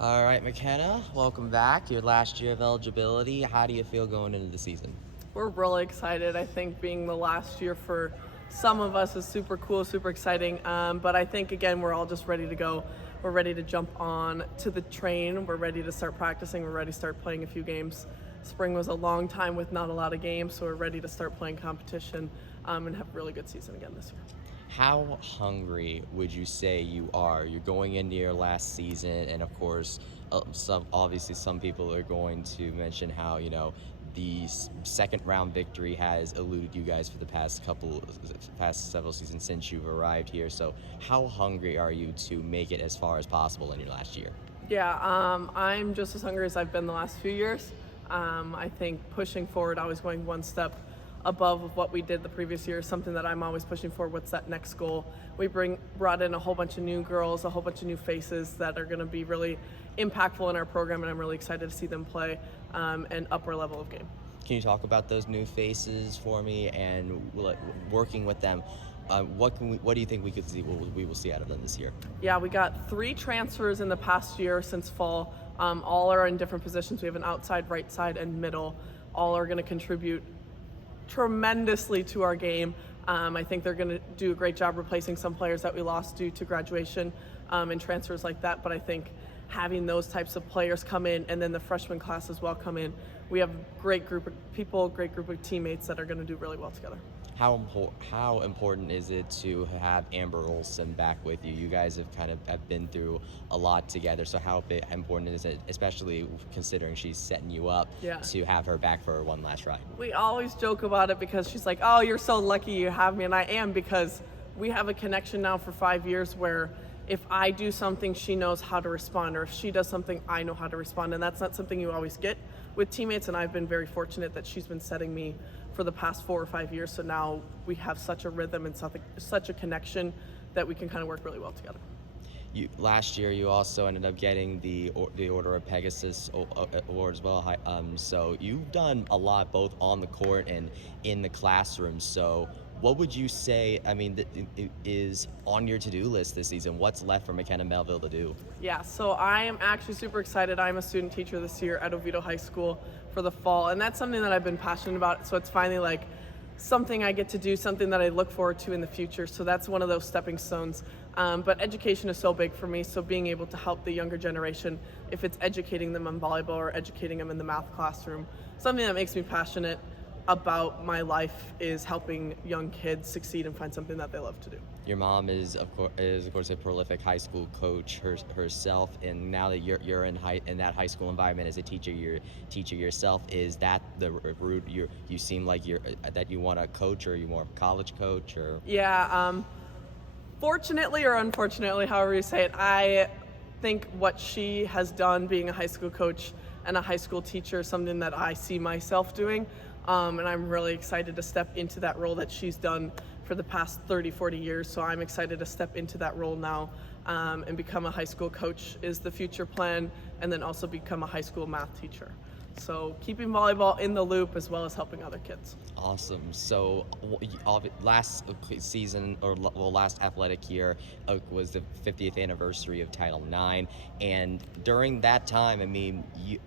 All right, McKenna, welcome back. Your last year of eligibility. How do you feel going into the season? We're really excited. I think being the last year for some of us is super cool, super exciting. But I think, again, we're all just ready to go. We're ready to jump on to the train. We're ready to start practicing. We're ready to start playing a few games. Spring was a long time with not a lot of games, so we're ready to start playing competition and have a really good season again this year. How hungry would you say you are? You're going into your last season, and of course, some people are going to mention how the second round victory has eluded you guys for the past several seasons since you've arrived here. So, how hungry are you to make it as far as possible in your last year? Yeah, I'm just as hungry as I've been the last few years. I think pushing forward, always going one step above of what we did the previous year is something that I'm always pushing for. What's that next goal? We brought in a whole bunch of new girls, a whole bunch of new faces that are going to be really impactful in our program, and I'm really excited to see them play an upper level of game. Can you talk about those new faces for me and working with them? What do you think we will see out of them this year? Yeah, we got 3 transfers in the past year since fall. All are in different positions. We have an outside, right side, and middle. All are going to contribute tremendously to our game. I think they're going to do a great job replacing some players that we lost due to graduation and transfers like that. But I think having those types of players come in, and then the freshman class as well come in, we have a great group of people, great group of teammates that are going to do really well together. How important is it to have Amber Olsen back with you? You guys have been through a lot together. So how important is it, especially considering she's setting you up, to have her back for one last ride? We always joke about it because she's like, "Oh, you're so lucky you have me," and I am, because we have a connection now for 5 years where if I do something, she knows how to respond, or if she does something, I know how to respond, and that's not something you always get with teammates. And I've been very fortunate that she's been setting me for the past 4 or 5 years. So now we have such a rhythm and such a connection that we can kind of work really well together. Last year, you also ended up getting the Order of Pegasus award as well. So you've done a lot both on the court and in the classroom. So what would you say, is on your to-do list this season? What's left for McKenna Melville to do? Yeah, so I am actually super excited. I'm a student teacher this year at Oviedo High School for the fall, and that's something that I've been passionate about. So it's finally like something I get to do, something that I look forward to in the future. So that's one of those stepping stones. But education is so big for me. So being able to help the younger generation, if it's educating them on volleyball or educating them in the math classroom, something that makes me passionate about my life is helping young kids succeed and find something that they love to do. Your mom is of course a prolific high school coach herself, and now that you're in that high school environment as a teacher, yourself. Is that the route you seem like that you want to coach, or you more college coach, or? Yeah, fortunately or unfortunately, however you say it, I think what she has done being a high school coach and a high school teacher is something that I see myself doing. And I'm really excited to step into that role that she's done for the past 30, 40 years. So I'm excited to step into that role now and become a high school coach is the future plan, and then also become a high school math teacher. So keeping volleyball in the loop as well as helping other kids. Awesome. So last season, last athletic year was the 50th anniversary of Title IX, and during that time,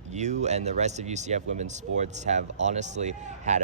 you and the rest of UCF women's sports have honestly had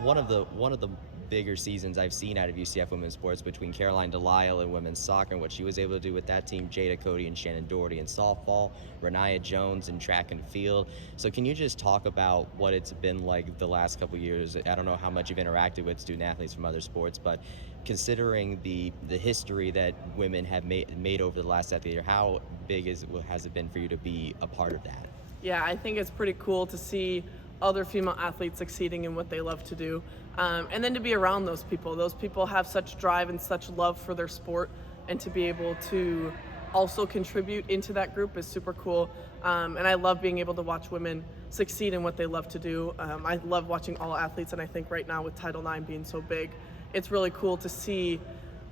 one of the bigger seasons I've seen out of UCF women's sports, between Caroline Delisle in women's soccer and what she was able to do with that team, Jada Cody and Shannon Doherty in softball, Renaya Jones in track and field. So can you just talk about what it's been like the last couple of years? I don't know how much you've interacted with student athletes from other sports, but considering the history that women have made over the last decade, how big has it been for you to be a part of that? Yeah, I think it's pretty cool to see other female athletes succeeding in what they love to do. And then to be around those people. Those people have such drive and such love for their sport, and to be able to also contribute into that group is super cool. And I love being able to watch women succeed in what they love to do. I love watching all athletes, and I think right now with Title IX being so big, it's really cool to see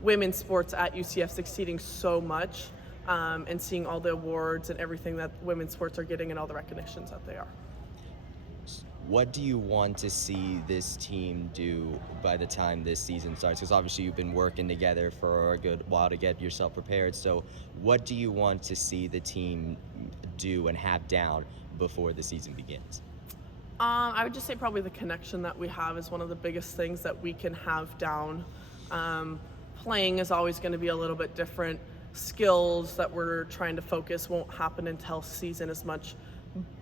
women's sports at UCF succeeding so much, and seeing all the awards and everything that women's sports are getting and all the recognitions that they are. What do you want to see this team do by the time this season starts? Because obviously you've been working together for a good while to get yourself prepared. So what do you want to see the team do and have down before the season begins? I would just say probably the connection that we have is one of the biggest things that we can have down. Playing is always going to be a little bit different. Skills that we're trying to focus won't happen until season as much.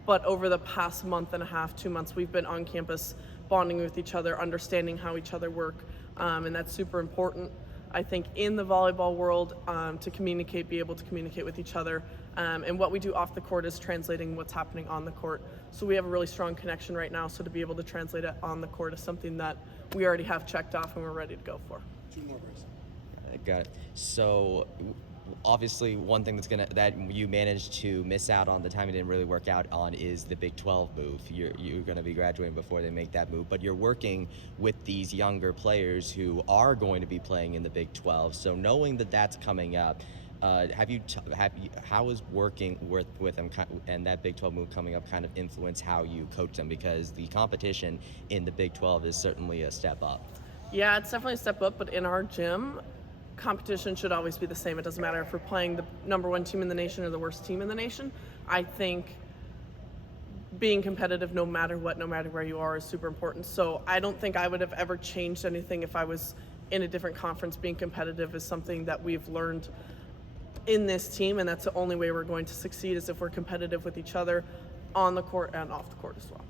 But over the past month and a half, 2 months, we've been on campus bonding with each other, understanding how each other work, and that's super important. I think in the volleyball world, to communicate, be able to communicate with each other, and what we do off the court is translating what's happening on the court. So we have a really strong connection right now, so to be able to translate it on the court is something that we already have checked off and we're ready to go for. Two more, Bryson. Got it. So obviously one thing that you managed to miss out on, the time it didn't really work out on, is the Big 12 move. You're going to be graduating before they make that move, but you're working with these younger players who are going to be playing in the Big 12. So knowing that that's coming up, how is working with them and that Big 12 move coming up kind of influence how you coach them? Because the competition in the Big 12 is certainly a step up. Yeah, it's definitely a step up, but in our gym, competition should always be the same. It doesn't matter if we're playing the number one team in the nation or the worst team in the nation. I think being competitive no matter what, no matter where you are, is super important. So I don't think I would have ever changed anything if I was in a different conference. Being competitive is something that we've learned in this team, and that's the only way we're going to succeed, is if we're competitive with each other on the court and off the court as well.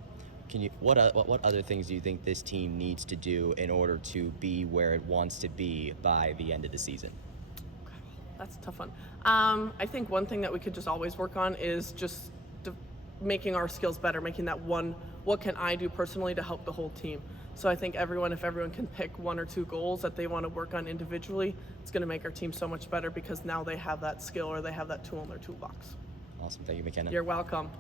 What other things do you think this team needs to do in order to be where it wants to be by the end of the season? That's a tough one. I think one thing that we could just always work on is just making our skills better, making that one, what can I do personally to help the whole team? So I think if everyone can pick 1 or 2 goals that they want to work on individually, it's going to make our team so much better, because now they have that skill or they have that tool in their toolbox. Awesome. Thank you, McKenna. You're welcome.